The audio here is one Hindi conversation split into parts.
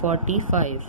45۔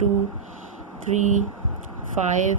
2, 3, 5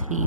3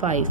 5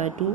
× 2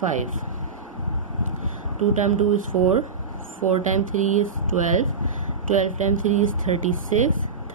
5۔ 2 × 2 is 4، 4 × 3 is 12، 12 × 3 is 36۔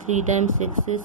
3 × 6 is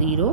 0،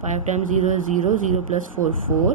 5 × 0 is 0، 0 + 4 4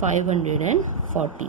540۔